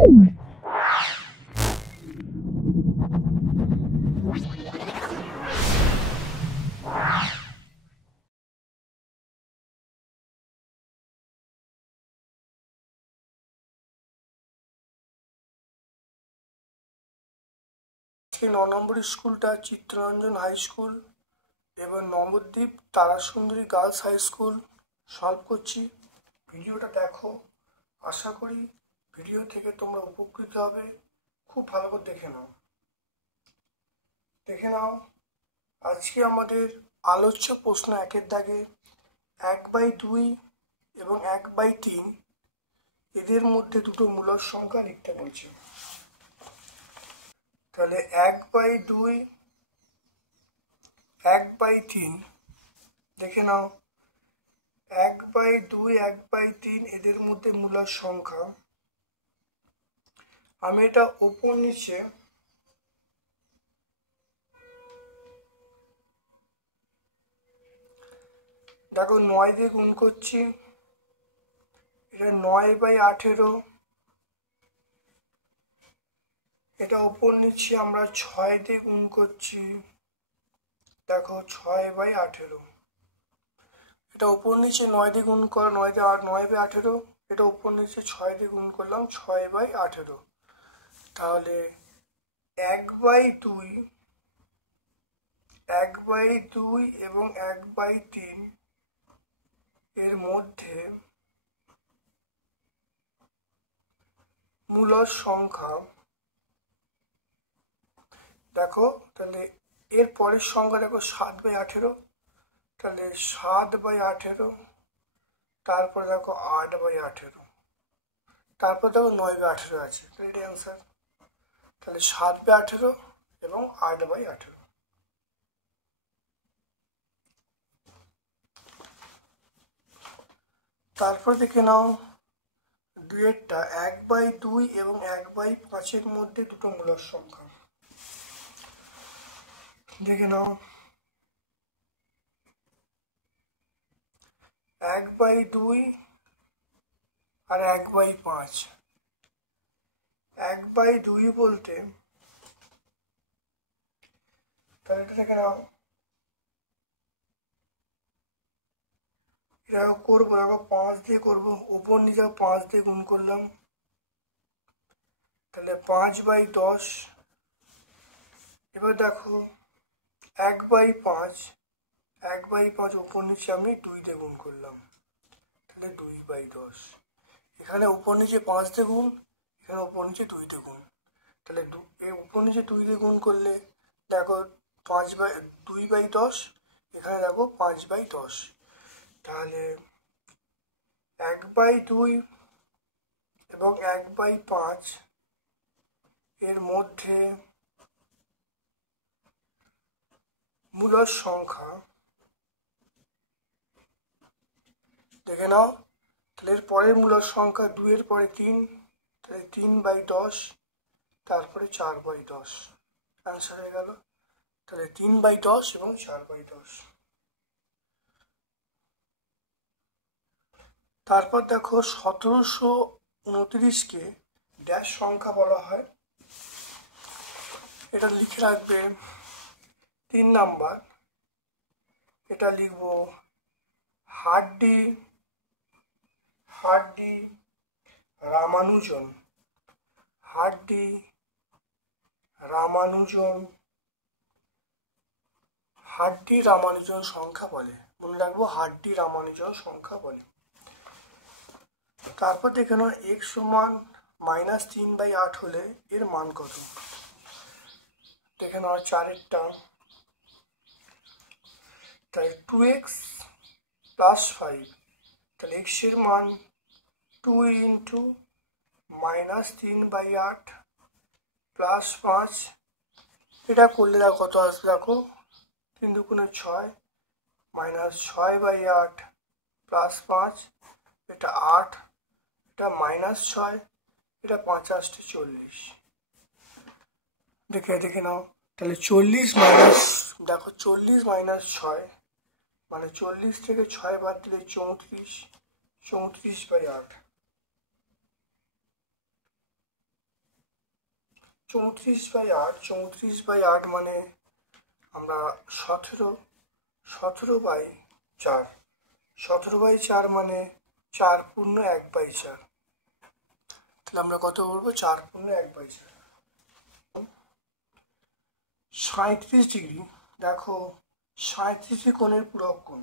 ন নম্বর স্কুলটা Chittaranjan high school এবং Nabadwip Tarasundari girls high school solve করছি। ভিডিওটা দেখো, আশা করি ভিডিও থেকে তোমরা উপকৃত হবে। খুব ভালো করে দেখে নাও। আজকে আমাদের আলোচ্য প্রশ্ন 1-এর দাগে 1/2 এবং 1/3 এদের মধ্যে দুটো মূলদ সংখ্যা লিখতে বলছে। তাহলে 1/2 1/3 দেখে নাও। 1/2 1/3 এদের মধ্যে মূলদ সংখ্যা। আমি এটা ওপর নিচে দেখো 9 দিয়ে গুণ করছি, এটা 9/18। এটা ওপর নিচে আমরা 6 দিয়ে গুণ করছি, দেখো 6/18। এটা ওপর নিচে 9 দিয়ে গুণ করা, 9/18। এটা ওপর নিচে 6 দিয়ে গুণ করলাম, 6/18। তাহলে 1/2 এবং 1/3 এর মধ্যে মূলদ সংখ্যা। দেখো তাহলে এর পরের সংখ্যা দেখো 7/18। তাহলে 7/18, তারপরে দেখো 8/18, তারপর দেখো 9/18 আছে। এটাই অ্যান্সার। তাহলে 7/18 এবং 8/18। তারপর দেখে নাও দুয়েরটা 1/2 এবং 1/5 মধ্যে দুটো মূলদ সংখ্যা। দেখে নাও 1/2 আর 1/5। 1/2 বলতে তাহলে এটা দেখে নাও, এটা করবো, দেখো 5 দিয়ে করবো, উপর নিচে 5 দিয়ে গুণ করলাম, তাহলে 5/10। এবার দেখো 1/5 উপর নিচে আমি 2 দিয়ে গুণ করলাম, তাহলে 2/10। এখানে উপর নিচে 5 দিয়ে গুণ, এখানে উপর নিচে 2 দিয়ে গুণ, তাহলে উপর নিচে 2 দিয়ে গুণ করলে দেখো 2/10, এখানে দেখো 5/10। তাহলে 1/2 এবং 1/5 এর মধ্যে মূলদ সংখ্যা। দেখে নাও তাহলে এর পরের মূলদ সংখ্যা 2 এর পরে 3, তাহলে 3/10, তারপরে 4/10। অ্যান্সার হয়ে গেল। তাহলে 3/10 এবং 4/10। তারপর দেখো 1729কে ড্যাশ সংখ্যা বলা হয়। এটা লিখে রাখবে 3 নাম্বার। এটা লিখব হার্ডি রামানুজন। হার্ডি রামানুজন সংখ্যা বলে। মনে রাখবো হার্ডি রামানুজন সংখ্যা বলে। তারপর দেখে নাও x সমান -3/8 হলে এর মান কত। দেখে নাও 4-এরটা, তাই 2x + 5, তাহলে x এর মান 2 × -3/8 + 5। এটা করলে দেখো কত আসবে, দেখো 3 × 6 -6/8 + 5, এটা 8, এটা -6, এটা 5 × 8 = 40। দেখে নাও তাহলে 40 দেখো 40 - 6 মানে 40 থেকে 6 বাদ দিলে 34/8। 34/8, 34/8 মানে আমরা 17/4, 17/4 মানে 4×1/4, তাহলে আমরা কত বলবো? 4×1/4। 37°, দেখো 37 কোণের পূরক কোণ,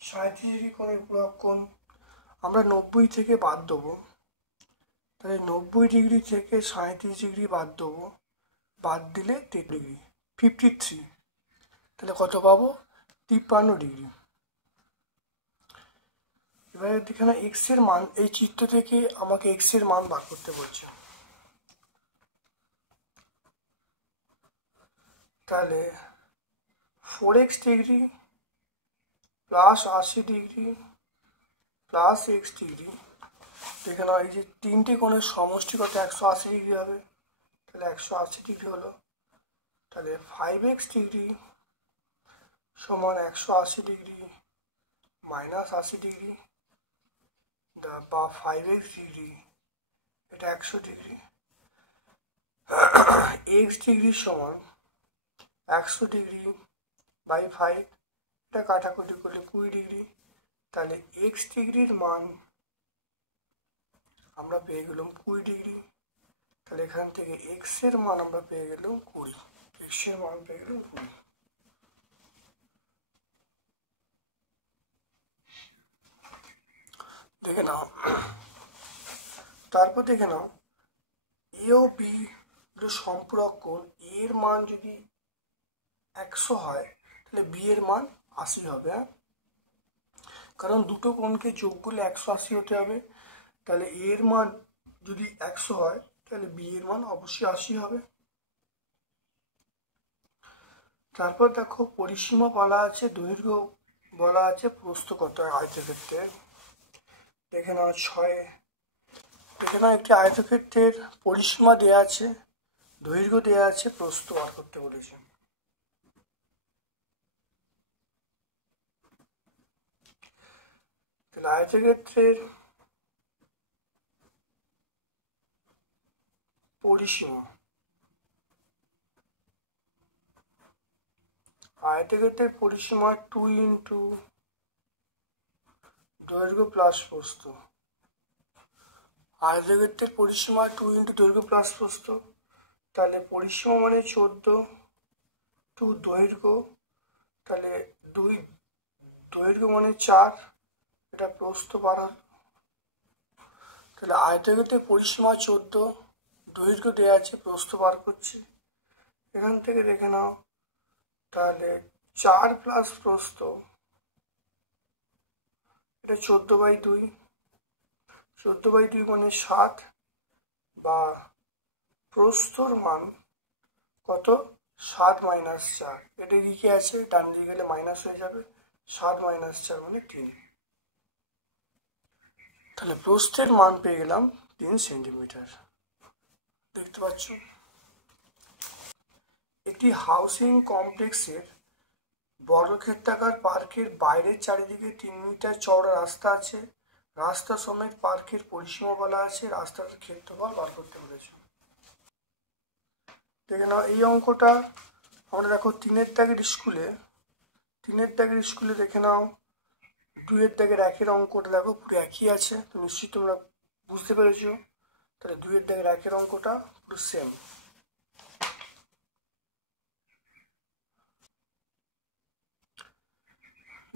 37 কোণের পূরক কোণ আমরা 90 থেকে বাদ দেবো, তাহলে 90° থেকে 37° বাদ দেবো, বাদ দিলে 3°, 53, তাহলে কত পাবো? 53°। এবারে দেখে না এক্স এর মান, এই চিত্র থেকে আমাকে এক্স এর মান বার করতে বলছে, তাহলে 4x degree plus 80° plus x degree, দেখে নাও এই যে তিনটে কোণের সমষ্টি কত? 180° হবে, তাহলে 180° হলো, তাহলে 5x ডিগ্রি সমান 180° মাইনাস 80°, বা 5x ডিগ্রি, এটা 100°, x ডিগ্রি সমান 100° বাই 5, এটা কাটাকুটি করলে 20°, তাহলে x ডিগ্রির মান আমরা পেয়ে গেলাম 20°, তাহলে এখান থেকে x এর মান আমরা পেয়ে গেলাম 20, x এর মান পেয়ে গেলাম 20। দেখে নাও, তারপর দেখে নাও এ ও বি সম্পূরক কোণ, এর মান যদি 100 হয় তাহলে বি এর মান 80 হবে, হ্যাঁ, কারণ দুটো কোণকে যোগ করলে 180 হতে হবে, তাহলে এর মান যদি 100 হয় তাহলে বি এর মান অবশ্যই 80 হবে। তারপর দেখো পরিসীমা বলা আছে, দৈর্ঘ্য বলা আছে, প্রস্থ কত হয় আয়তক্ষেত্রের। দেখে নাও 6, দেখে নাও একটি আয়তক্ষেত্রের পরিসীমা দেওয়া আছে, দৈর্ঘ্য দেওয়া আছে, প্রস্থ বার করতে বলেছে। তাহলে আয়তক্ষেত্রের পরিসীমা, আয়তক্ষেত্রের পরিসীমা 2 ইন্টু দৈর্ঘ্য প্লাস প্রস্থ, আয়তক্ষেত্রের পরিসীমা 2 ইন্টু দৈর্ঘ্য প্লাস প্রস্থ, তাহলে পরিসীমা মানে 14, 2 দৈর্ঘ্য, তাহলে 2 দৈর্ঘ্য মানে 4, এটা প্রস্থ 12, তাহলে আয়তক্ষেত্রের পরিসীমা 14, দৈর্ঘ্য দেওয়া আছে, প্রস্থ বার করছি। এখান থেকে দেখে নাও, তাহলে 4 প্লাস প্রস্থ, এটা 14/2, 14/2 মানে 7, বা প্রস্থর মান কত? 7 মাইনাস 4, এটা দিকে আছে, ডান দিকে গেলে মাইনাস হয়ে যাবে, 7 মাইনাস 4 মানে 3, তাহলে প্রস্থের মান পেয়ে গেলাম 3 সেন্টিমিটার। দেখতে পাচ্ছ, একটি হাউসিং কমপ্লেক্সের বর্গক্ষেত্রাকার পার্কের বাইরের চারিদিকে 3 মিটার চওড়া রাস্তা আছে, রাস্তা সমেত পার্কের পরিসীমা বলা আছে, রাস্তার ক্ষেত্রফল বার করতে বলেছে। দেখে নাও এই অঙ্কটা আমরা দেখো 3-এর দাগের স্কুলে, 3-এর দাগের স্কুলে দেখে নাও 2-এর দাগের একের অঙ্কটা দেখো পুরো একই আছে, তো নিশ্চয়ই তোমরা বুঝতে পেরেছো, তাহলে 2-এর দাগের একের অঙ্কটা পুরো সেম।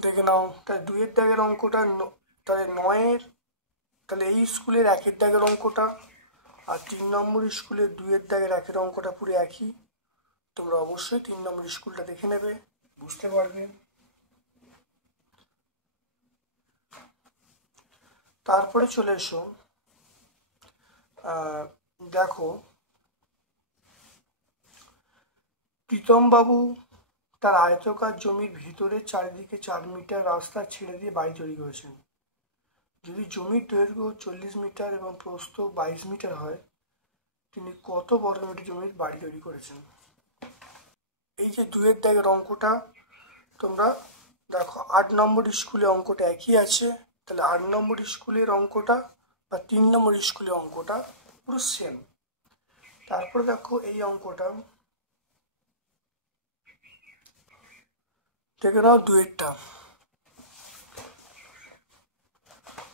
দেখে নাও, তাহলে 2-এর দাগের অঙ্কটা, তাহলে 9-এর, তাহলে এই স্কুলের 1-এর দাগের অঙ্কটা আর 3 নম্বর স্কুলের 2-এর দাগের একের অঙ্কটা পুরো একই, তোমরা অবশ্যই 3 নম্বর স্কুলটা দেখে নেবে, বুঝতে পারবে। তারপরে চলে এসো, দেখো প্রীতমবাবু তার আয়তকার জমির ভিতরে চারিদিকে 4 মিটার রাস্তা ছেড়ে দিয়ে বাড়ি তৈরি করেছেন। যদি জমির দৈর্ঘ্য 40 মিটার এবং প্রস্থ 22 মিটার হয়, তিনি কত বর্গমিটার জমির বাড়ি তৈরি করেছেন? এই যে 2-এর দাগের অঙ্কটা তোমরা দেখো 8 নম্বর স্কুলে অঙ্কটা একই আছে, তাহলে 8 নম্বর স্কুলের অঙ্কটা বা 3 নম্বর স্কুলের অঙ্কটা পুরো সেম। তারপর দেখো এই অঙ্কটা দেখে নাও, দুয়েরটা।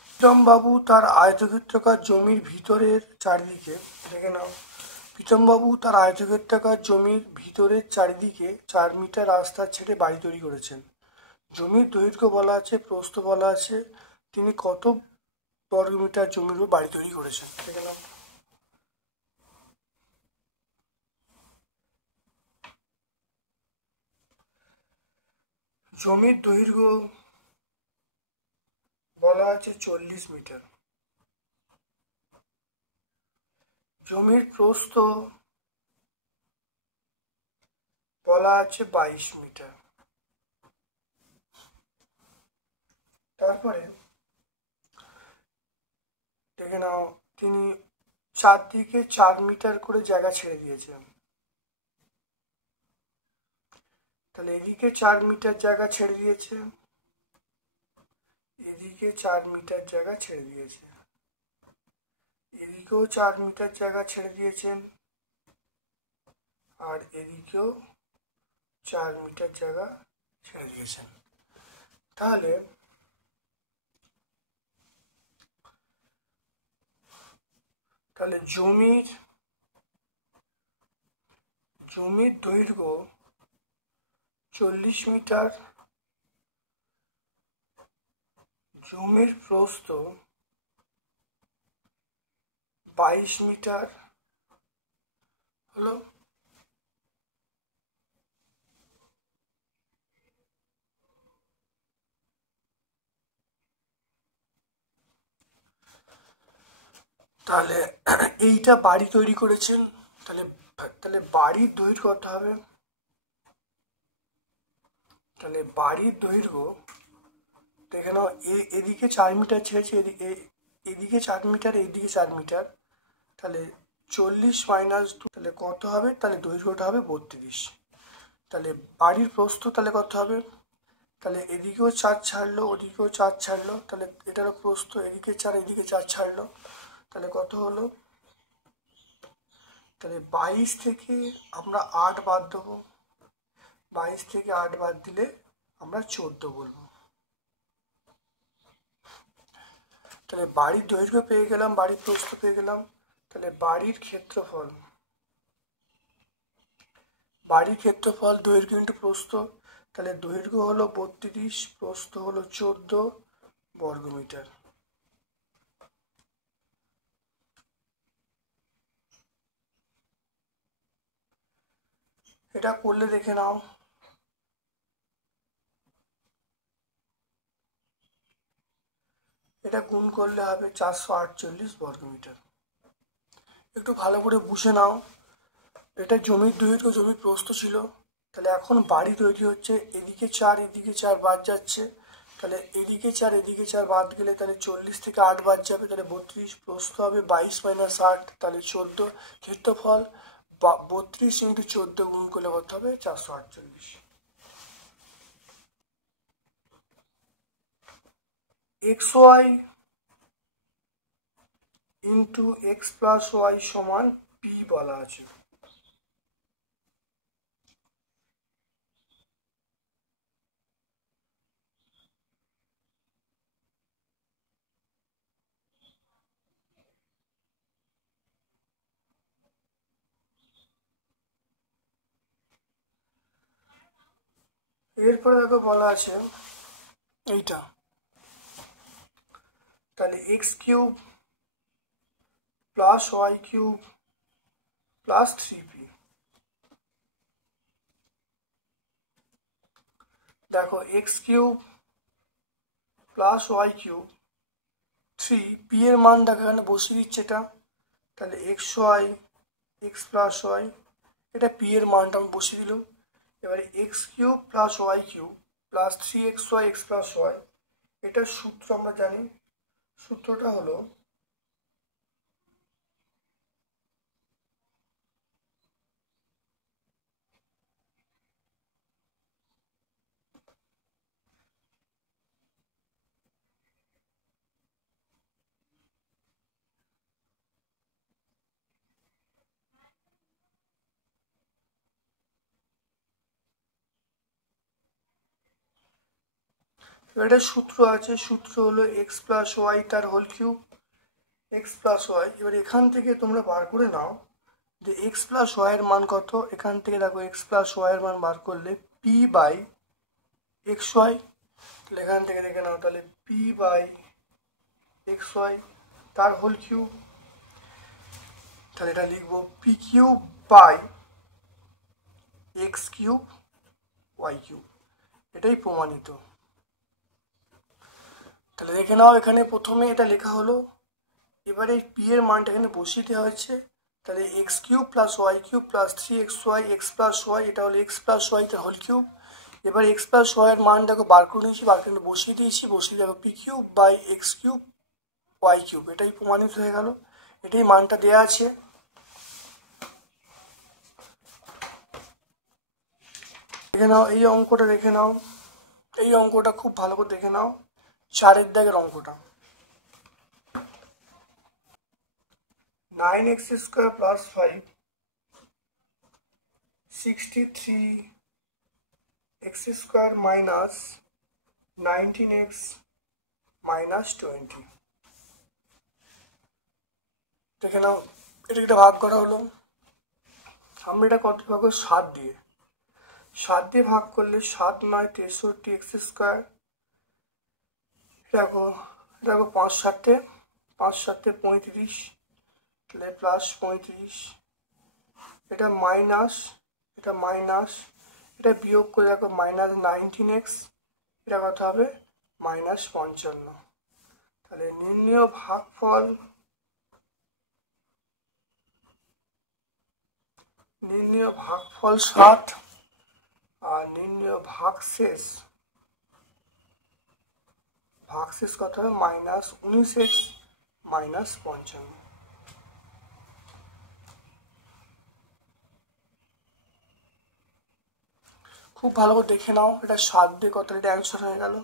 প্রীতম বাবু তার আয়তক্ষেত্রাকার জমির ভিতরের চারিদিকে, দেখে নাও, প্রীতম বাবু তার আয়তক্ষেত্রাকার জমির ভিতরের চারিদিকে 4 মিটার রাস্তা ছেড়ে বাড়ি তৈরি করেছেন। জমির দৈর্ঘ্য বলা আছে, প্রস্থ বলা আছে, তিনি কত বর্গমিটার জমির উপর বাড়ি তৈরি করেছেন, দেখে নাও। জমির দৈর্ঘ্য বলা আছে 40 মিটার, জমির প্রস্থ বলা আছে 22 মিটার। তারপরে দেখে নাও, তিনি চারদিকে 4 মিটার করে জায়গা ছেড়ে দিয়েছেন। তাহলে এদিকে 4 মিটার জায়গা ছেড়ে দিয়েছে, এদিকে 4 মিটার জায়গা ছেড়ে দিয়েছে, এদিকেও 4 মিটার জায়গা ছেড়ে দিয়েছেন, আর এদিকেও 4 মিটার জায়গা ছেড়ে দিয়েছেন। তাহলে জমির দৈর্ঘ্য 40 মিটার, জমির প্রস্থ 22 মিটার হলো। তাহলে এইটা বাড়ি তৈরি করেছেন, তাহলে তাহলে বাড়ির দৈর্ঘ্য কত হবে? তাহলে বাড়ির দৈর্ঘ্য দেখে নাও, এদিকে 4 মিটার ছেড়েছে, এদিকে 4 মিটার, এদিকে 4 মিটার, তাহলে 40 মাইনাস 2, তাহলে কত হবে? তাহলে দৈর্ঘ্যটা হবে 32। তাহলে বাড়ির প্রস্থ তাহলে কত হবে? তাহলে এদিকেও 4 ছাড়লো, ওদিকেও 4 ছাড়লো, তাহলে এটারও প্রস্থ এদিকে 4 এদিকে 4 ছাড়লো, তাহলে কত হলো? তাহলে 22 থেকে আমরা 8 বাদ দেবো, 22 থেকে 8 বাদ দিলে আমরা 14 বলবো। তাহলে বাড়ির দৈর্ঘ্য পেয়ে গেলাম, বাড়ির প্রস্থ পেয়ে গেলাম। তাহলে বাড়ির ক্ষেত্রফল দৈর্ঘ্য ইন্টু প্রস্থ, তাহলে দৈর্ঘ্য হলো 32, প্রস্থ হলো 14 বর্গমিটার। এটা করলে দেখে নাও, এটা গুণ করলে হবে 448 বর্গমিটার। একটু ভালো করে বুঝে নাও, এটা জমির দৈর্ঘ্য জমির প্রস্থ ছিল, তাহলে এখন বাড়ি তৈরি হচ্ছে, এদিকে 4 এদিকে 4 বাদ যাচ্ছে, তাহলে এদিকে 4 এদিকে 4 বাদ গেলে তাহলে 40 থেকে 8 বাদ যাবে, তাহলে 32, প্রস্থ হবে 22 মাইনাস 8, তাহলে 14, ক্ষেত্রফল 32 ইন্টু 14 গুণ করলে কত হবে? 448। xy into x plus y সমান পি বলা আছে। এরপরে দেখো বলা আছে এইটা, তাহলে x cube plus y cube plus 3p। দেখো x cube plus y cube 3, p এর মান দেখো এখানে বসিয়ে দিচ্ছে এটা, তাহলে x y x plus y, এটা পি এর মানটা আমি বসিয়ে দিলাম। এবারে x cube plus y cube plus 3xy x plus y, এটার সূত্র আমরা জানি, সূত্রটা হলো একটা সূত্র আছে, সূত্র হলো এক্স প্লাস ওয়াই তার whole cube, x plus y. এবার এখান থেকে তোমরা বার করে নাও যে এক্স প্লাস ওয়াইয়ের মান কত। এখান থেকে দেখো এক্স প্লাস ওয়াইয়ের মান বার করলে পি বাই এক্স ওয়াই। তাহলে এখান থেকে দেখে নাও, তাহলে পি বাই এক্স ওয়াই তার হোল কিউব। তাহলে এটা লিখবো p cube by x cube y cube, এটাই প্রমাণিত। তাহলে দেখে নাও এখানে প্রথমে এটা লেখা হলো, এবারে পি এর মানটা এখানে বসিয়ে দেওয়া হচ্ছে। তাহলে x cube plus y cube plus 3xy x plus y, এটা হলো এক্স প্লাস ওয়াই তার হোল কিউব। এবার এক্স প্লাস ওয়াইয়ের মান দেখো বার করে নিয়েছি, বার করে বসিয়ে দিয়েছি, বসিয়ে দেখো p cube by x cube y cube, এটাই প্রমাণিত হয়ে গেল, এটাই মানটা দেওয়া আছে। দেখে নাও এই অঙ্কটা, দেখে নাও এই অঙ্কটা খুব ভালো করে দেখে নাও, 4 দাগের অঙ্কটা। 9x square plus 5 63x square minus 19x minus 20। দেখে নাও এটা ভাগ করা হলো, আমরা এটা কত ভাগ 7 দিয়ে, 7 দিয়ে ভাগ করলে 7 9 63 এক্স স্কোয়ার। দেখো দেখো 5 7 35, তাহলে প্লাস 35, এটা মাইনাস, এটা মাইনাস, এটা বিয়োগ করে দেখো মাইনাস 19x, এটা কত হবে মাইনাস 55। তাহলে নির্ণেয় ভাগফল, নির্ণেয় ভাগফল 7 আর নির্ণেয় ভাগশেষ কত হবে মাইনাস 19x মাইনাস 55। খুব ভালো করে দেখে নাও, এটা 7 দিয়ে কত, এটা অ্যান্সার হয়ে গেল।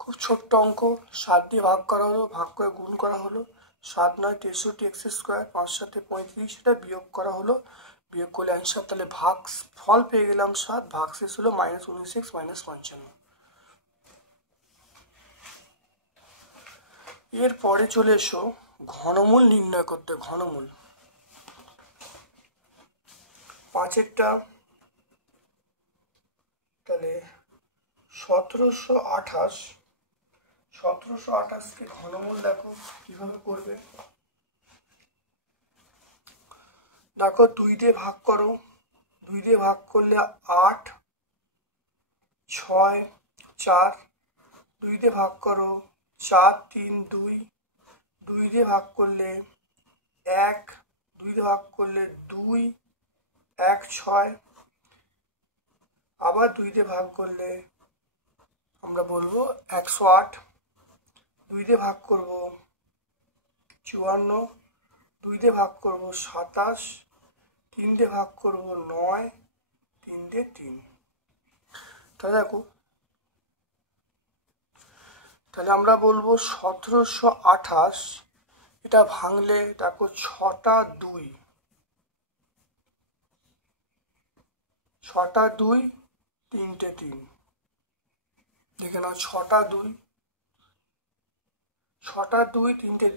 খুব ছোট্ট অঙ্ক, 7 দিয়ে ভাগ করা হলো, ভাগ করে গুণ করা হলো, 7 9 63 এক্স স্কোয়ার, 5 7 35, এটা বিয়োগ করা হলো, বিয়োগ করলে অ্যান্সার, তাহলে ভাগ ফল পেয়ে গেলাম 7, ভাগশেষ হলো মাইনাস 19x মাইনাস 55। এরপরে চলে এসো ঘনমূল নির্ণয় করতে। ঘনমূল 5-এরটা, তাহলে 1728কে ঘনমূল দেখো কিভাবে করবে। দেখো 2 দিয়ে ভাগ করো, 2 দিয়ে ভাগ করলে 8 6 4, 2 দিয়ে ভাগ করো 4 3 2, 2 দিয়ে ভাগ করলে 1, 2 দিয়ে ভাগ করলে 2 1 6, আবার 2 দিয়ে ভাগ করলে আমরা বলবো 108, 2 দিয়ে ভাগ করব 54, 2 দিয়ে ভাগ করব 27, 3 দিয়ে ভাগ করব 9, 3 দিয়ে 3। তাহলে দেখো, তাহলে আমরা বলবো 1728, এটা ভাঙলে দেখো 6টা 2, 6টা 2 3টে 3, দেখে নাও 6টা 2 3টে,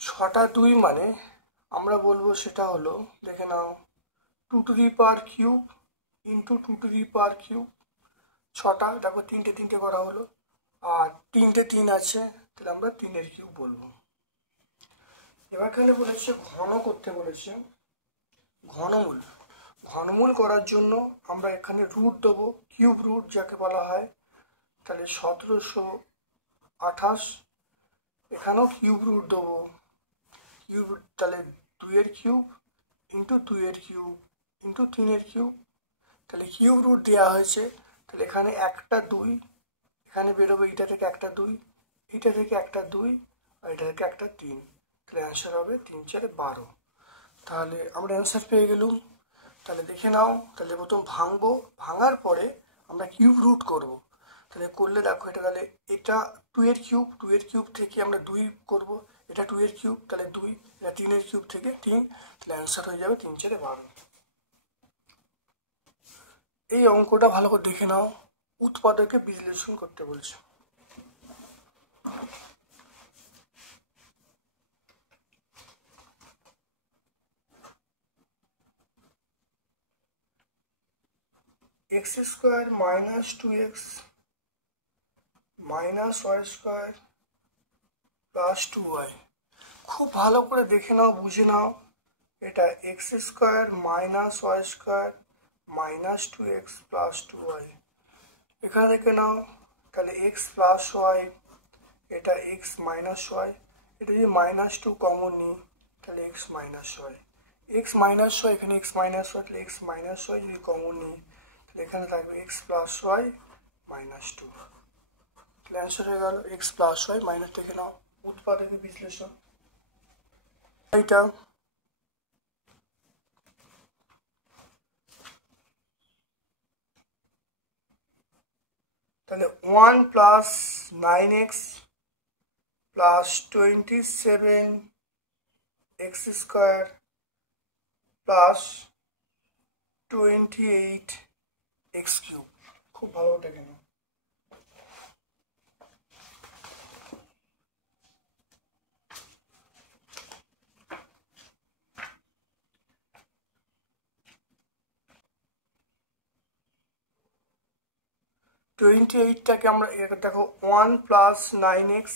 6টা 2 মানে আমরা বলবো সেটা হলো, দেখে নাও 2 to the power cube into 2 to the power cube. 6টা দেখো 3টে 3টে করা হলো, আর 3টে 3 আছে, তাহলে আমরা 3-এর কিউব বলবো। এবার এখানে বলেছে ঘন করতে বলেছে, ঘনমূল। ঘনমূল করার জন্য আমরা এখানে রুট দেবো, কিউব রুট যাকে বলা হয়। তাহলে 1728, এখানেও কিউব রুট দেবো, কিউব, তাহলে 2-এর কিউব ইন্টু 2-এর কিউব ইন্টু 3-এর কিউব। তাহলে কিউব রুট দেওয়া হয়েছে, তাহলে এখানে একটা 2, এখানে বেরোবে এটা থেকে একটা 2, এটা থেকে একটা 2, আর এটা থেকে একটা 3, তাহলে অ্যান্সার হবে 3 4 12। তাহলে আমরা অ্যান্সার পেয়ে গেলাম। তাহলে দেখে নাও, তাহলে প্রথম ভাঙবো, ভাঙার পরে আমরা কিউব রুট করব। তাহলে করলে দেখো এটা, তাহলে এটা 2-এর কিউব, 2-এর কিউব থেকে আমরা 2 করব, এটা 2-এর কিউব, তাহলে 2, এটা 3-এর কিউব থেকে 3, তাহলে অ্যান্সার হয়ে যাবে 3 4 12। এই অঙ্কটা ভালো করে দেখে নাও, উৎপাদকে বিশ্লেষণ করতে বলছে। x square minus 2x minus y square plus 2y। খুব ভালো করে দেখে নাও, বুঝে নাও, এটা x square minus y square minus 2x plus 2y। এখানে দেখে নাও, তাহলে এক্স প্লাস ওয়াই, এটা এক্স মাইনাস ওয়াই, এটা যদি -2 কমন নিই তাহলে x minus y, x minus y, এখানে এক্স মাইনাস ওয়াই, তাহলে এক্স মাইনাস ওয়াই যদি কমন নিই তাহলে এখানে থাকবে এক্স প্লাস ওয়াই -2। তাহলে অ্যান্সার হয়ে গেল এক্স প্লাস ওয়াই মাইনাস। দেখে নাও উৎপাদকের বিশ্লেষণ এইটা। তাহলে 1 plus 9x plus 27x square plus 28x cube. খুব ভালো দেখে নাও। টোয়েন্টি-এইটটাকে আমরা দেখো 1 plus 9x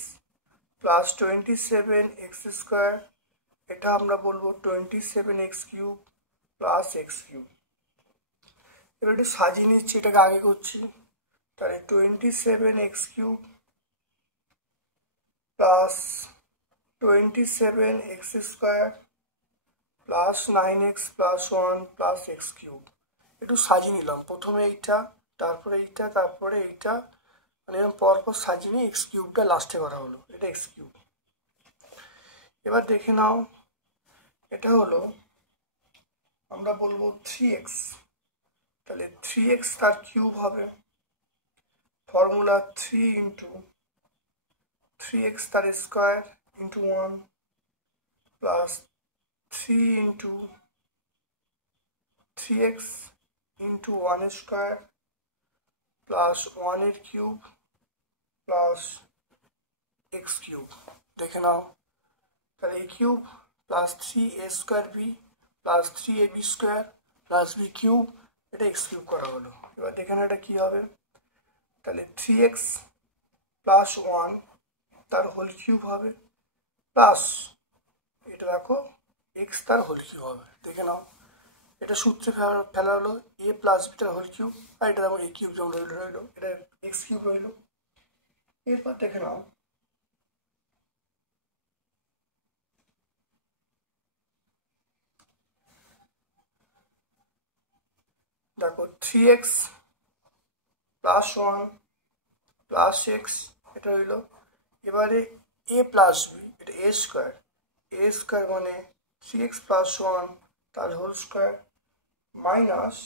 plus 27x square, এটা আমরা বলবো 27x cube plus x cube. এবার একটু সাজিয়ে নিচ্ছি, এটাকে আগে করছি। তাহলে 27x cube plus 27x square plus 9x plus 1 plus x cube. একটু সাজিয়ে নিলাম, প্রথমে এইটা, তারপরে এইটা, তারপরে এইটা, মানে পরপর সাজিয়ে নিয়ে এক্স কিউবটা লাস্টে করা হলো, এটা এক্স কিউব। এবার দেখে নাও, এটা হলো আমরা বলবো 3x, তাহলে 3x তার কিউব হবে, ফর্মুলা 3 ইন্টু 3x তার square into 1 plus 3 into 3x into 1 square plus 1 এর কিউব প্লাস এক্স কিউব। দেখে নাও, তাহলে a cube plus 3a square b plus 3ab square plus b cube, এটা এক্স কিউব করা হলো। এবার দেখে নাও এটা কী হবে, তাহলে 3x প্লাস 1 তার হোল কিউব হবে প্লাস এটা দেখো এক্স তার হোল কিউব হবে। দেখে নাও, এটা সূত্রে ফেলা হলো এ প্লাস বিটার হোল কিউব, আর এটা দেখো এ কিউব যেমন রইলো, এটা এক্স কিউব রইলো। এরপর দেখে নাও, দেখো 3x প্লাস 1 প্লাস এক্স, এটা হইলো। এবারে এ প্লাস বি, এটা এ স্কোয়ার, এ স্কোয়ার মানে 3x প্লাস 1 তার হোল স্কোয়ার মাইনাস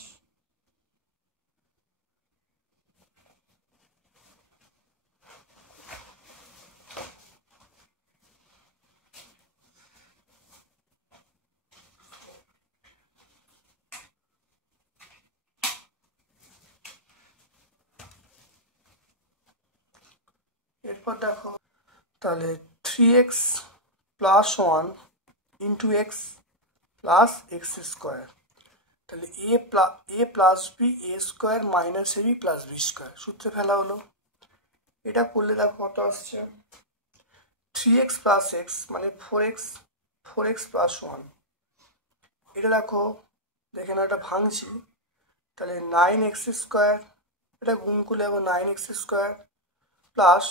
এরপর দেখো, তাহলে 3x plus 1 into x plus x square, তাহলে এ plus b a square minus a b plus b square, সূত্রে ফেলা হলো। এটা করলে দেখো কত আসছে, 3x প্লাস এক্স মানে 4x প্লাস 1, এটা দেখো, দেখে না এটা ভাঙছি, তাহলে 9x স্কোয়ার, এটা গুণ করলে হবে 9x square plus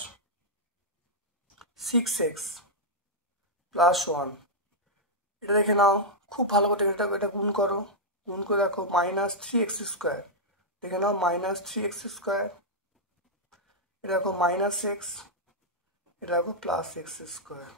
6x plus 1, এটা দেখে নাও, খুব ভালো করে এটা গুণ করো, গুণ করে দেখো -3x স্কোয়ার, দেখে নাও -3x স্কোয়ার, এটা দেখো -x, এটা দেখো +x স্কোয়ার।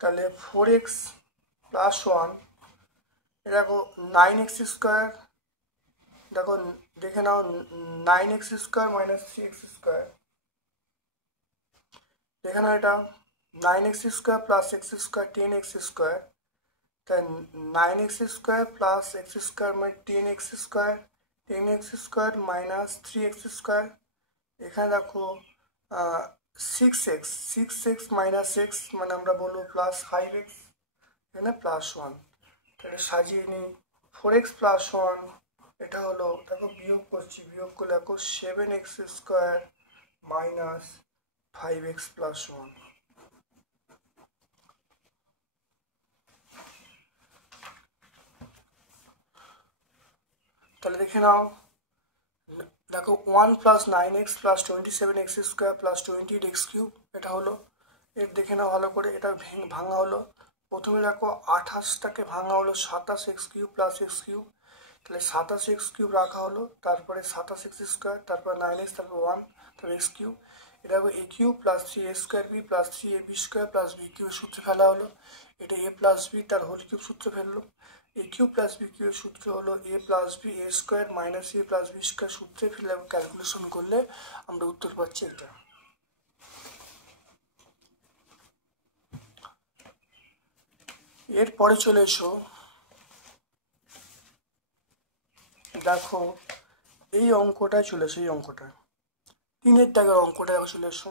তাহলে 4x প্লাস 1, দেখো 9x স্কোয়ার, দেখো দেখে নাও 9x square minus 3x square, দেখে নাও এটা 9x square plus x square 10x square, তাই 9x square plus x square মানে 10x square, 10x square minus 3x square, এখানে দেখো 6x মাইনাস x মানে আমরা বলবো প্লাস 5x, এখানে প্লাস 1, তাহলে সাজিয়ে নিই 4x প্লাস 1, এটা হলো দেখো বিয়োগ করছি, বিয়োগ করলে দেখো 7x square minus 5x plus 1। তাহলে দেখে নাও, দেখো 1 plus 9x plus 27x square plus 28x cube, এটা হলো এর দেখে নাও ভালো করে, এটা ভাঙা হলো, প্রথমে দেখো 28টাকে ভাঙা হলো 27x cube plus x cube, তাহলে 27x কিউব রাখা হলো, তারপরে 27x স্কোয়ার, তারপর 9x, তারপর 1, তারপর x কিউব, এটা হবে a cube plus 3a square b plus 3ab square plus b কিউবের সূত্রে ফেলা হলো, এটা a প্লাস বি তার হোল কিউব সূত্রে ফেললো, a কিউব প্লাস বি কিউবের সূত্র হলো a plus b a square minus a plus b square, সূত্রে ফেলে ক্যালকুলেশন করলে আমরা উত্তর পাচ্ছি এটা। এরপরে চলে এসো, দেখো এই অঙ্কটায় চলে এসো, এই অঙ্কটা 3-এর টাকার অঙ্কটা দেখো চলে এসো,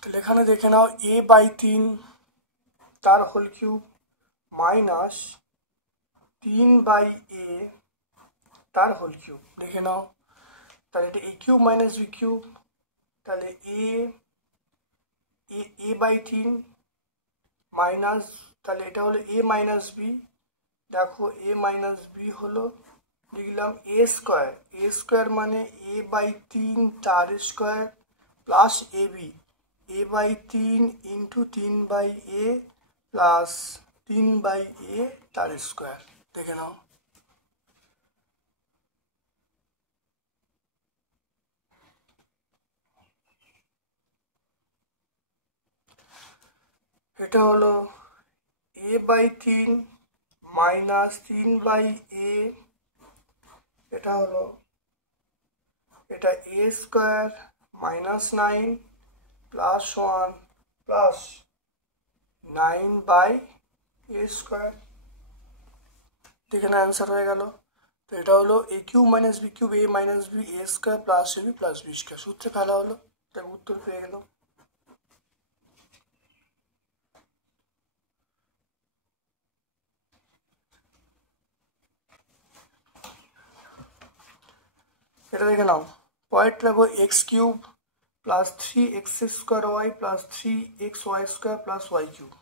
তাহলে এখানে দেখে নাও a/3 তার হোল কিউব মাইনাস 3/a তার হোল কিউব, দেখে নাও, তাহলে এটা a cube minus b cube, তাহলে a/3 মাইনাস, তাহলে এটা হলো a মাইনাস বি, দেখো a মাইনাস বি হলো লিখলাম a স্কোয়ার মানে a/3 তার square plus a/3 into 3/a plus 3/a তার স্কোয়ার, দেখে নাও। এটা হলো a/3 মাইনাস 3/a, এটা হলো এটা a square minus 9 plus 1 plus 9/a square, দেখে না অ্যান্সার হয়ে গেল। তো এটা হলো a cube minus b cube a minus b a square plus ab plus b square, সূত্রে ফেলা হলো, এটা উত্তর পেয়ে গেল। এটা দেখে নাও, পয়েন্ট রাখবো x cube plus 3x square y plus 3xy square plus y cube,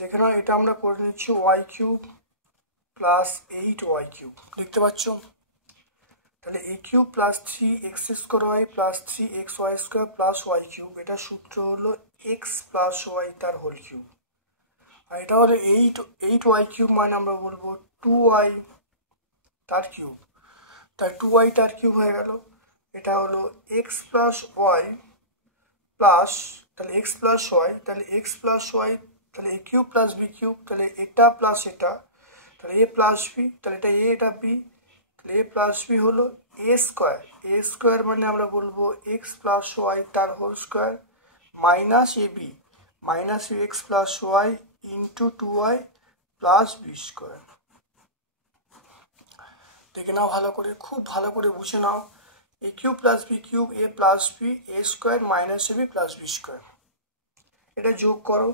দেখে নাও এটা আমরা করে নিচ্ছি Y cube plus 8y cube, দেখতে পাচ্ছ, তাহলে a cube plus 3x square y plus 3xy square plus y cube, এটা সূত্র হলো x প্লাস ওয়াই তার হোল কিউব, আর এটা হলো 8y কিউব মানে আমরা বলবো 2y তার কিউব, তাই 2y তার কিউব হয়ে গেল, এটা হলো x প্লাস ওয়াই প্লাস, তাহলে x প্লাস ওয়াই, তাহলে x প্লাস ওয়াই, তাহলে a cube plus b cube, তাহলে এটা প্লাস এটা, তাহলে a প্লাস বি, তাহলে এটা a এটা b, তাহলে a প্লাস বি হলো a স্কোয়ার মানে আমরা বলবো x প্লাস ওয়াই তার whole square minus x plus y into 2y plus b square, দেখে নাও ভালো করে, খুব ভালো করে বুঝে নাও। A cube plus b cube a plus b a square minus a b plus b square, এটা যোগ করো,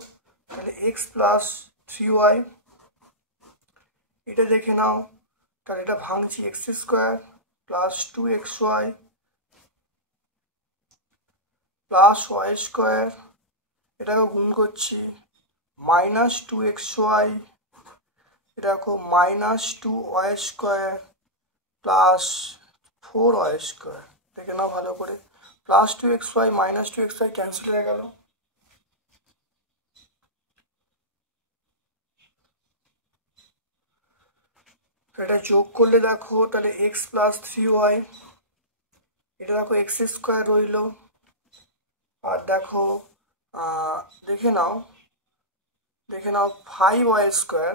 তাহলে এক্স প্লাস 3y, এটা দেখে নাও, তাহলে এটা ভাঙছি x square plus 2xy plus y square, এটাকে গুণ করছি মাইনাস 2xy, এটা দেখো minus 2y square plus 4y square, দেখে নাও ভালো করে, plus 2xy minus 2xy cancel হয়ে গেল। এটা যোগ করলে দেখো তাহলে এক্স প্লাস 3y, এটা দেখো এক্স স্কোয়ার রইল, আর দেখো দেখে নাও 5y স্কোয়ার,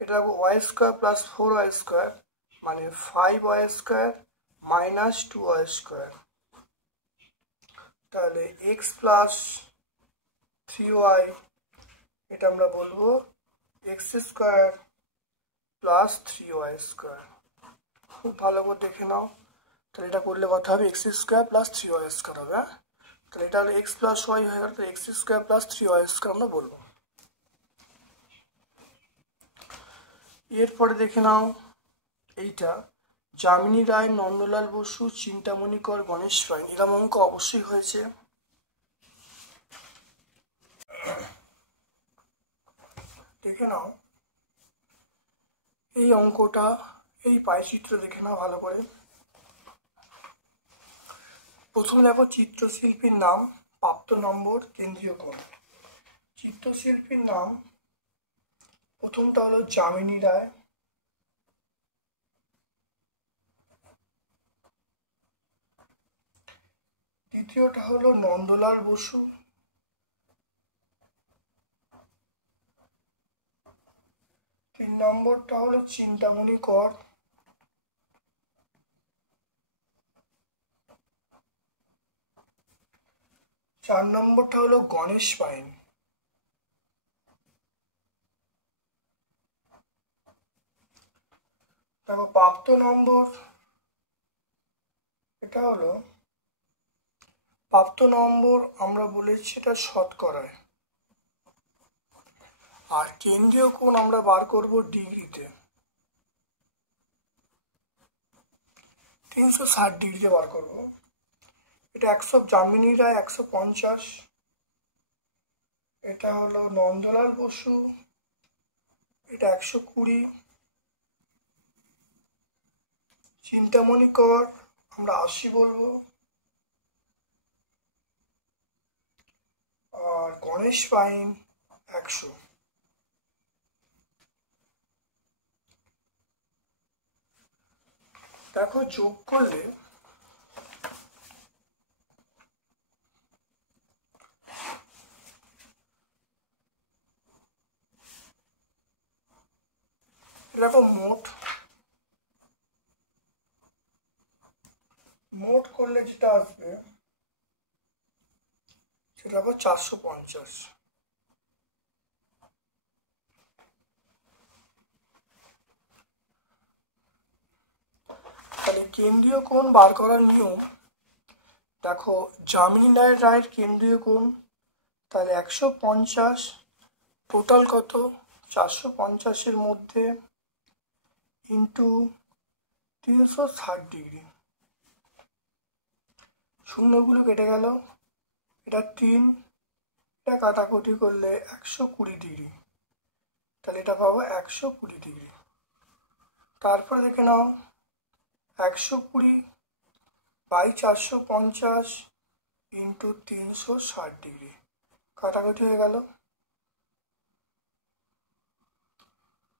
এটা দেখো Y square plus 4y square মানে 5y square minus 2y square, তাহলে এক্স প্লাস 3y, এটা আমরা বলবো x square plus 3y square. খুব ভালো করে দেখে নাও, তাহলে এটা করলে কথা হবে x square plus 3y square হবে। তাহলে এটা হলো এক্স প্লাস ওয়াই হয়ে গেল, তাহলে x square plus 3y square আমরা বলবো। এরপরে দেখে নাও এইটা, যামিনী রায়, নন্দলাল বসু, চিন্তামণি কর, গণেশ পাইন, এরকম অঙ্ক অবশ্যই হয়েছে। দেখে নাও এই অঙ্কটা, এই পায়চিত্র দেখে নাও ভালো করে। প্রথমে দেখো চিত্রশিল্পীর নাম, প্রাপ্ত নম্বর, কেন্দ্রীয় কোণ। চিত্রশিল্পীর নাম প্রথমটা হলো যামিনী রায়, দ্বিতীয়টা হলো নন্দলাল বসু, তিন নম্বরটা হলো চিন্তামণি কর, চার নম্বরটা হলো গণেশ পাইন, দেখো প্রাপ্ত নম্বর, এটা হলো প্রাপ্ত নম্বর আমরা বলেছি এটা শতকরায়, আর কেন্দ্রীয় কোণ আমরা বার করব ডিগ্রিতে, 360 ডিগ্রিতে বার করব। এটা 100, যামিনী রায় 150, এটা হলো নন্দলাল বসু, এটা 120, চিন্তামণি কর আমরা 80 বলবো, আর গণেশ পাইন 100। দেখো যোগ করলে দেখো মোট করলে যেটা আসবে সেটা হবে 450। তাহলে কেন্দ্রীয় কোণ বার করার নিয়ম, দেখো যামিনী রায়ের কেন্দ্রীয় কোণ, তাহলে 150 টোটাল কত 450-এর মধ্যে ইন্টু 360 ডিগ্রি, শূন্যগুলো কেটে গেল, এটা 3, এটা কাটাকুটি করলে 120 ডিগ্রি, তাহলে এটা পাবো 120 ডিগ্রি। তারপরে দেখে নাও 120 বাই 450 ইন্টু 360 ডিগ্রি, কাটাকুটি হয়ে গেল,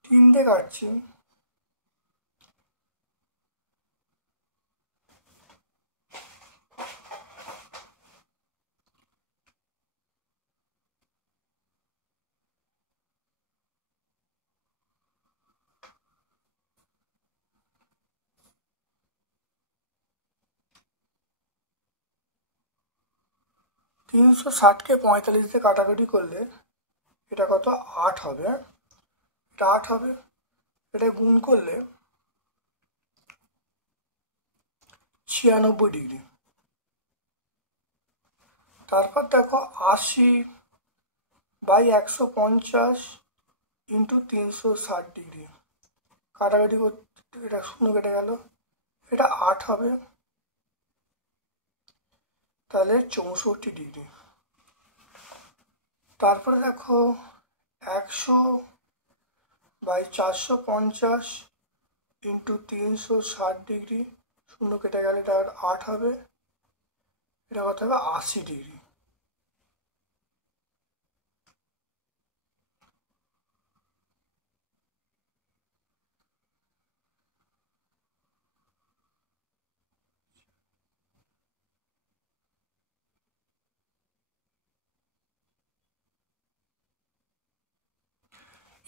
3 দিয়ে কাটছি, তিনশো ষাটকে 45 দিয়ে কাটাকাটি করলে এটা কত 8 হবে, এটা 8 হবে, এটা গুণ করলে 96 ডিগ্রি। তারপর দেখো 80/150 ইন্টু 360 ডিগ্রি, কাটাকাটি করতে এটা 0 কেটে গেল, এটা 8 হবে, তাহলে 64 ডিগ্রি। তারপরে দেখো 100/450 ইন্টু 360 ডিগ্রি, 0 কেটে গেলে এটা 8 হবে, এটা কত হবে 80 ডিগ্রি।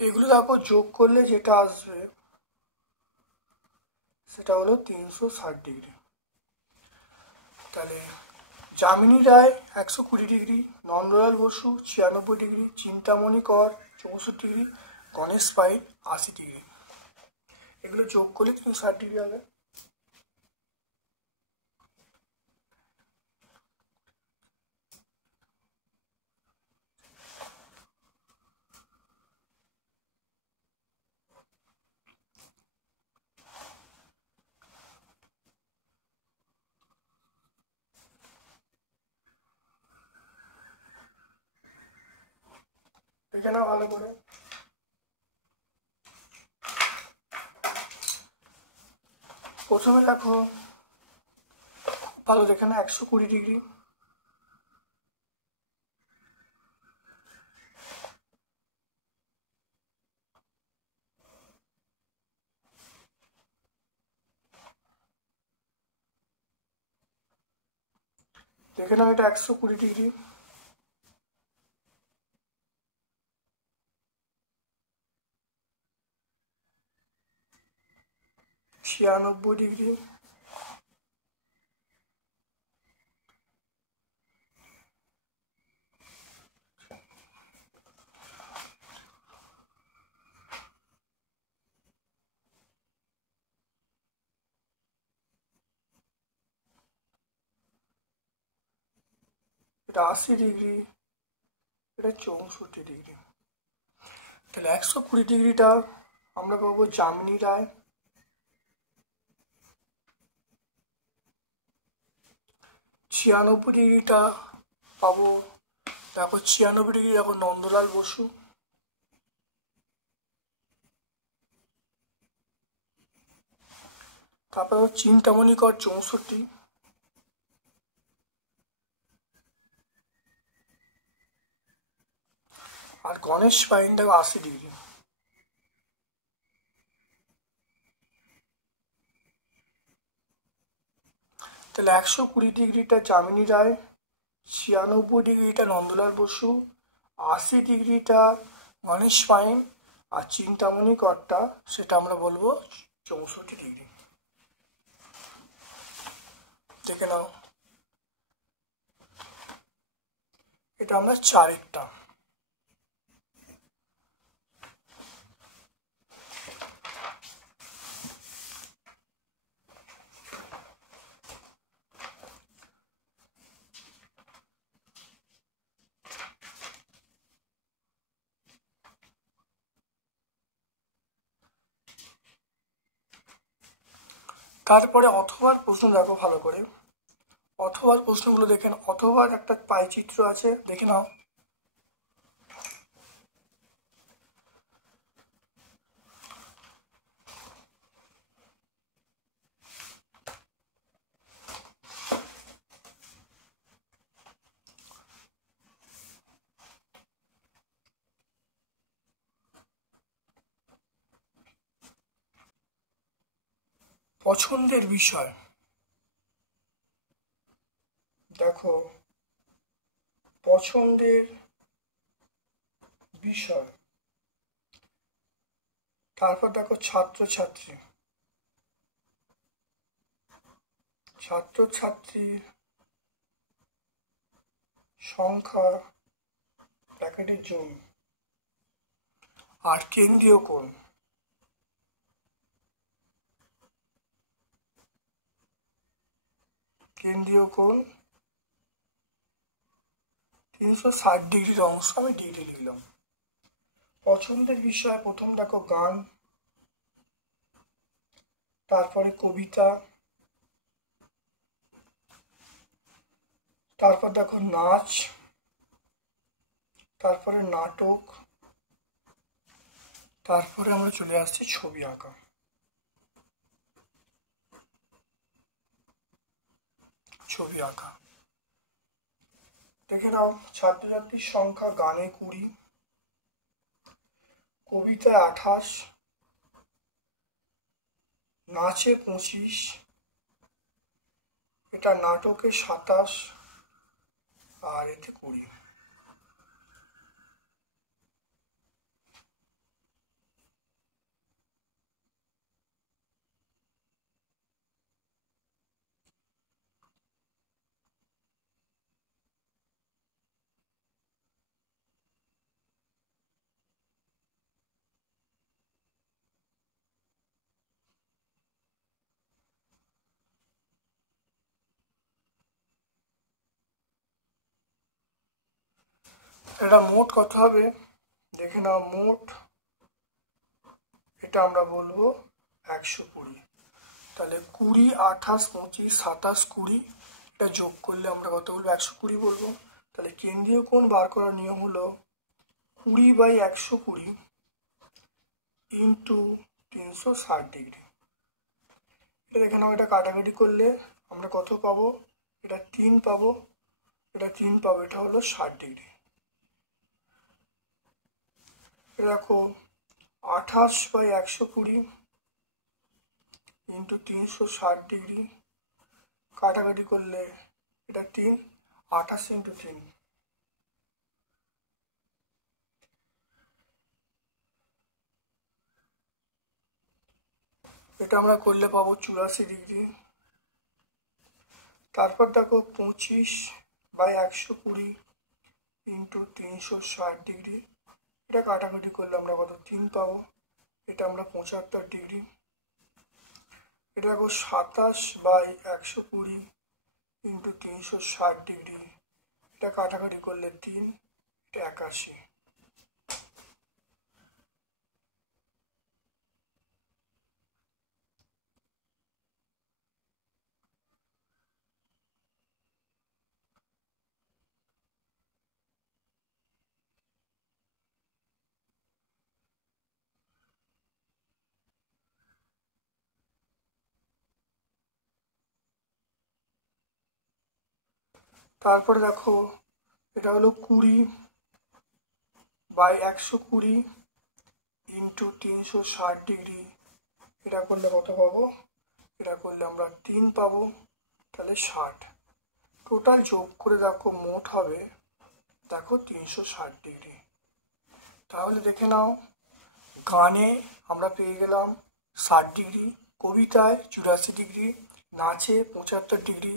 এগুলো দেখো যোগ করলে যেটা আসবে সেটা হলো 360 ডিগ্রি। তাহলে যামিনী রায় 120 ডিগ্রি, নন্দলাল বসু 96 ডিগ্রি, চিন্তামণি কর 64 ডিগ্রি, গণেশ পাইক 80 ডিগ্রি। এগুলো যোগ করলে 360 ডিগ্রি হবে। দেখে নাও ভালো করে। প্রথমে দেখো ভালো দেখে না, 120 ডিগ্রি, দেখে নাও এটা 120 ডিগ্রি, ছিয়ানব্বই ডিগ্রি, এটা 80 ডিগ্রি, এটা 64 ডিগ্রি। তাহলে 120 ডিগ্রিটা আমরা পাবো যামিনী রায়, 96 ডিগ্রিটা পাবো, দেখো 96 ডিগ্রি দেখো নন্দলাল বসু, তারপর চিন্তামণি কর 64, আর গণেশ পাইন দেখো 80 ডিগ্রি। তাহলে 120 ডিগ্রিটা যামিনী রায়, 96 ডিগ্রিটা নন্দলাল বসু, 80 ডিগ্রিটা গণেশ পাইন, আর চিন্তামণি করটা সেটা আমরা বলবো 64 ডিগ্রি। দেখে নাও এটা আমরা চারেরটা। তারপরে অথবার প্রশ্ন দেখো ভালো করে, অথবার প্রশ্নগুলো দেখেন। অথবার একটা পাইচিত্র আছে, দেখে নাও। পছন্দের বিষয় দেখো, পছন্দের বিষয়, তারপর দেখো ছাত্রছাত্রী, ছাত্রছাত্রীর সংখ্যা ব্র্যাকেটের জন্য, আর কেন্দ্রীয় কোণ। কেন্দ্রীয় কোণ 360° অংশ আমি ডিগ্রি লিখলাম। পছন্দের বিষয় প্রথম দেখো গান, তারপরে কবিতা, তারপর দেখো নাচ, তারপরে নাটক, তারপরে আমরা চলে আসছি ছবি আঁকা। ছবি আঁকা দেখে নাও, ছাত্রছাত্রীর সংখ্যা গানে 20, কবিতায় 28, নাচে 25, এটা নাটকে 27 আর এতে 20। এটা মোট কত হবে দেখে নাও, মোট এটা আমরা বলবো 120। তাহলে 20, 28, 25, 27, 20 এটা যোগ করলে আমরা কত বলবো? 120 বলবো। তাহলে কেন্দ্রীয় কোণ বার করার নিয়ম হলো 20/120 ইন্টু 360°। এটা দেখে নাও, এটা কাটাকাটি করলে আমরা কত পাবো? এটা 3 পাবো, এটা 3 পাবো, এটা হলো 60°। দেখো 28/120 ইন্টু 360°, কাটাকাটি করলে এটা 3, 28 ইন্টু 3, এটা আমরা করলে পাবো 84°। তারপর দেখো 25/120 ইন্টু 360°, এটা কাটাকাটি করলে আমরা কত? 3 পাবো, এটা আমরা 75°। এটা দেখো 27/120 ইন্টু 360°, এটা কাটাকাটি করলে 3, এটা 81। তারপরে দেখো এটা হলো 20/120 ইন্টু 360°, এটা করলে কত পাবো? এটা করলে আমরা 3 পাবো, তাহলে 60। টোটাল যোগ করে দেখো মোট হবে দেখো 360°। তাহলে দেখে নাও, গানে আমরা পেয়ে গেলাম 60°, কবিতায় 84°, নাচে 75°,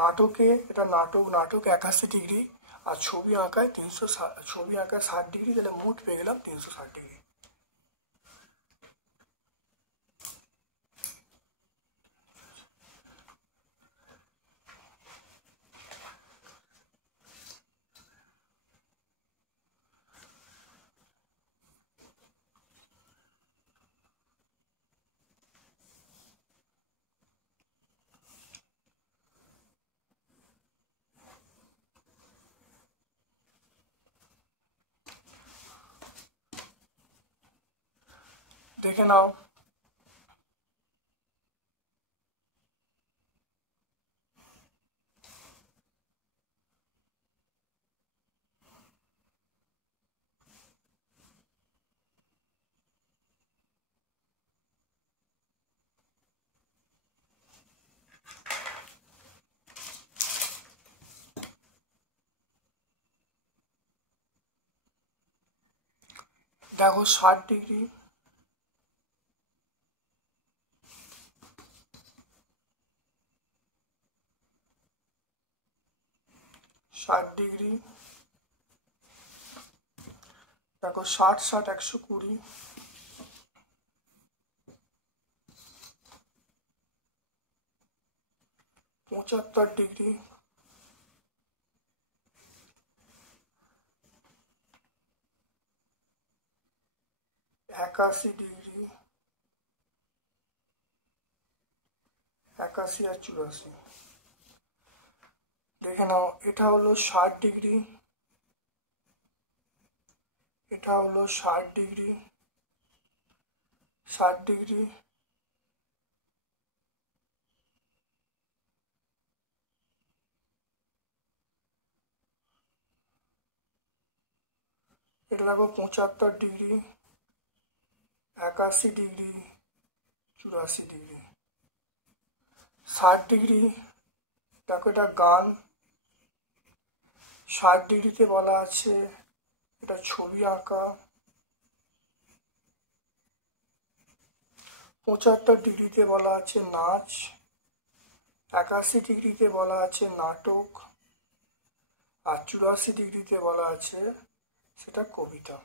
নাটকে এটা নাটক 81°, আর ছবি আঁকায় 60°। তাহলে মোট পেয়ে গেলাম 360°। দেখে নাও, দেখো 60°, 60°, দেখো 60, 60, 120, 75 ডিগ্রি, 81 ডিগ্রি, 81 আর 84। দেখে নাও, এটা হলো 60 ডিগ্রি, এটা হলো 60 ডিগ্রি, 60 ডিগ্রি, এটা দেখো 75 ডিগ্রি, 81 ডিগ্রি, 84 ডিগ্রি। 60 ডিগ্রি দেখো, এটা গান। 60 ডিগ্রিতে বলা আছে এটা ছবি আঁকা। 75 ডিগ্রিতে বলা আছে নাচ। 81 ডিগ্রিতে বলা আছে নাটক। আর 84 ডিগ্রিতে বলা আছে সেটা কবিতা।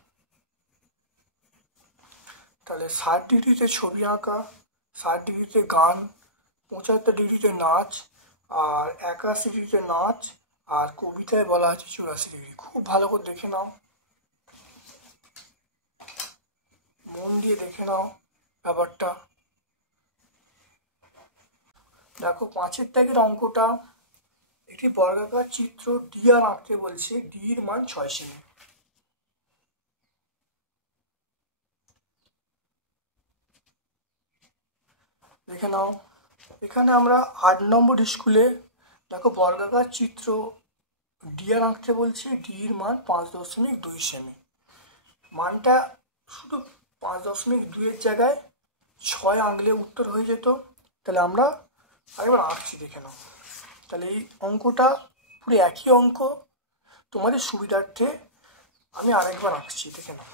তাহলে 60 ডিগ্রিতে ছবি আঁকা, 60 ডিগ্রিতে গান, 75 ডিগ্রিতে নাচ, আর 81 ডিগ্রিতে নাচ, আর কবিতায় বলা আছে 84 ডিগ্রি। খুব ভালো করে দেখে নাও, মন দিয়ে দেখে নাও ব্যাপারটা। দেখো 5-এর দাগের অঙ্কটা, একটি বর্গাকার চিত্র ডি আর আঁকতে বলছে। ডি এর মান 6 সেমি। দেখে নাও, এখানে আমরা 8 নম্বর স্কুলে দেখো বর্গাকার চিত্র ডি আর আঁকতে বলছে। ডি এর মান 5.2 সেমি। মানটা শুধু 5.2-এর জায়গায় 6 আঁকলে উত্তর হয়ে যেত। তাহলে আমরা আরেকবার আঁকছি, দেখে নাও। তাহলে এই অঙ্কটা পুরো একই অঙ্ক, তোমাদের সুবিধার্থে আমি আরেকবার আঁকছি, দেখে নাও।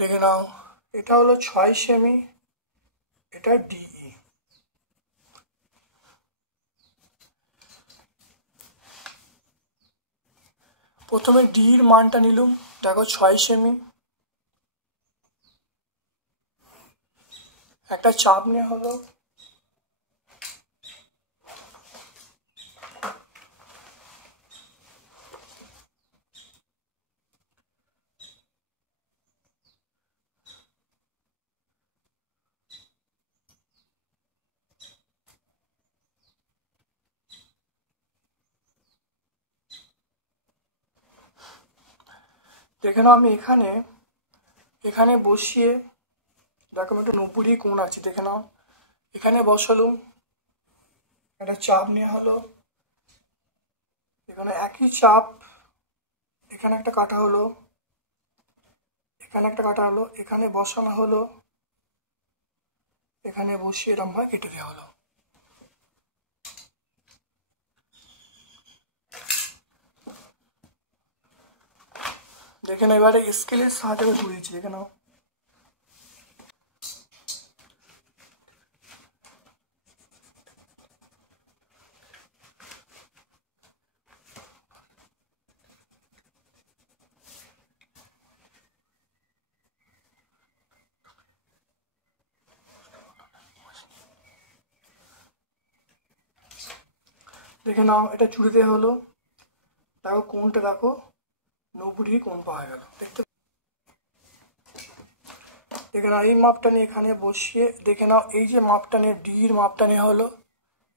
দেখে নাও, এটা হলো 6 সেমি, এটা ডিই। প্রথমে ডি এর মানটা নিলাম, দেখো 6 সেমি। একটা চাপ নেওয়া হলো, দেখে নাও। আমি এখানে বসিয়ে দেখো, আমি একটা 90 ডিগ্রি কোণ আছে, দেখে নাও। এখানে বসালুম, একটা চাপ নেওয়া হলো, এখানে একই চাপ, এখানে একটা কাটা হলো, এখানে একটা কাটা হলো, এখানে বসানো হলো, এখানে বসিয়ে এরম ভাবে কেটে দেওয়া হলো। দেখে নাও, এবারে স্কেলের সাহায্যে ঘুরিয়েছি, দেখে নাও। দেখে নাও, এটা চুড়ি দেওয়া হলো। দেখো কোণটা, দেখো 90 ডিগ্রি কোণ পাওয়া গেল। দেখে নাও, এই মাপটা নিয়ে এখানে বসিয়ে, দেখে নাও এই যে মাপটা নিয়ে ডির মাপটা নেওয়া হলো,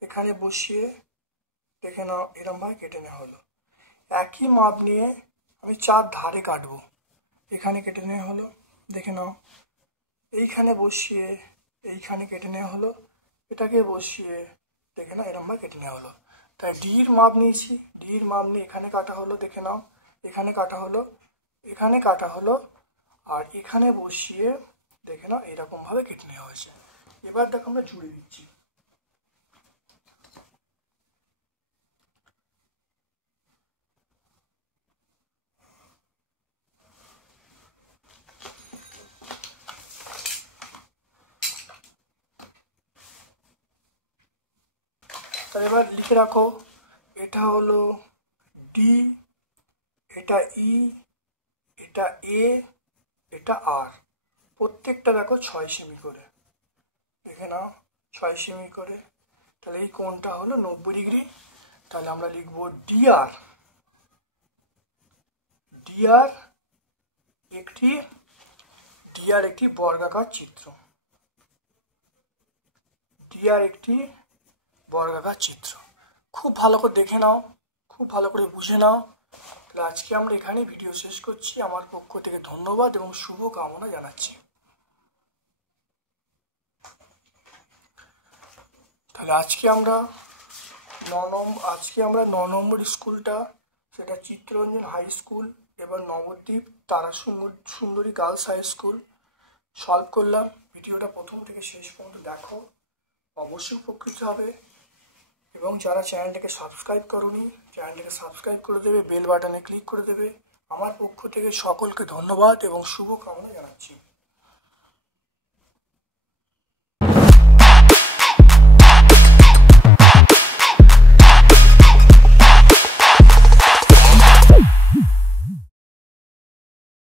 এখানে বসিয়ে দেখে নাও এরম ভাবে কেটে নেওয়া হলো। একই মাপ নিয়ে আমি 4 ধারে কাটবো, এখানে কেটে নেওয়া হলো। দেখে নাও, এইখানে বসিয়ে এইখানে কেটে নেওয়া হলো, এটাকে বসিয়ে দেখে নাও এরম ভাবে কেটে নেওয়া হলো। তাই ডির মাপ নিয়েছি, ডির মাপ নিয়ে এখানে কাটা হলো, দেখে নাও এখানে কাটা হলো, এখানে কাটা হলো, আর এখানে বসিয়ে দেখে নাও এরকমভাবে কেটে নেওয়া হয়েছে। এবার দেখো আমরা জুড়ে দিচ্ছি। তাহলে এবার লিখে রাখো, এটা হলো ডি, এটা ই, এটা এ, এটা আর। প্রত্যেকটা দেখো 6 সেমি করে, দেখে নাও 6 সেমি করে। তাহলে এই কোণটা হলো 90 ডিগ্রি। তাহলে আমরা লিখবো ডিআর। ডিআর একটি বর্গাকার চিত্র। ডিআর একটি বর্গাকার চিত্র। খুব ভালো করে দেখে নাও, খুব ভালো করে বুঝে নাও। তাহলে আজকে আমরা এখানে ভিডিও শেষ করছি। আমার পক্ষ থেকে ধন্যবাদ এবং শুভ কামনা জানাচ্ছি। তাহলে আজকে আমরা 9 নম্বর স্কুলটা, সেটা চিত্তরঞ্জন হাই স্কুল এবং নবদ্বীপ তারা সুন্দরী গার্লস হাই স্কুল সলভ করলাম। ভিডিওটা প্রথম থেকে শেষ পর্যন্ত দেখো, অবশ্যই উপকৃত হবে। এবং যারা চ্যানেলটাকে সাবস্ক্রাইব করোনি, চ্যানেলটাকে সাবস্ক্রাইব করে দেবে, বেল বাটনে ক্লিক করে দেবে। আমার পক্ষ থেকে সকলকে ধন্যবাদ এবং শুভ কামনা জানাচ্ছি।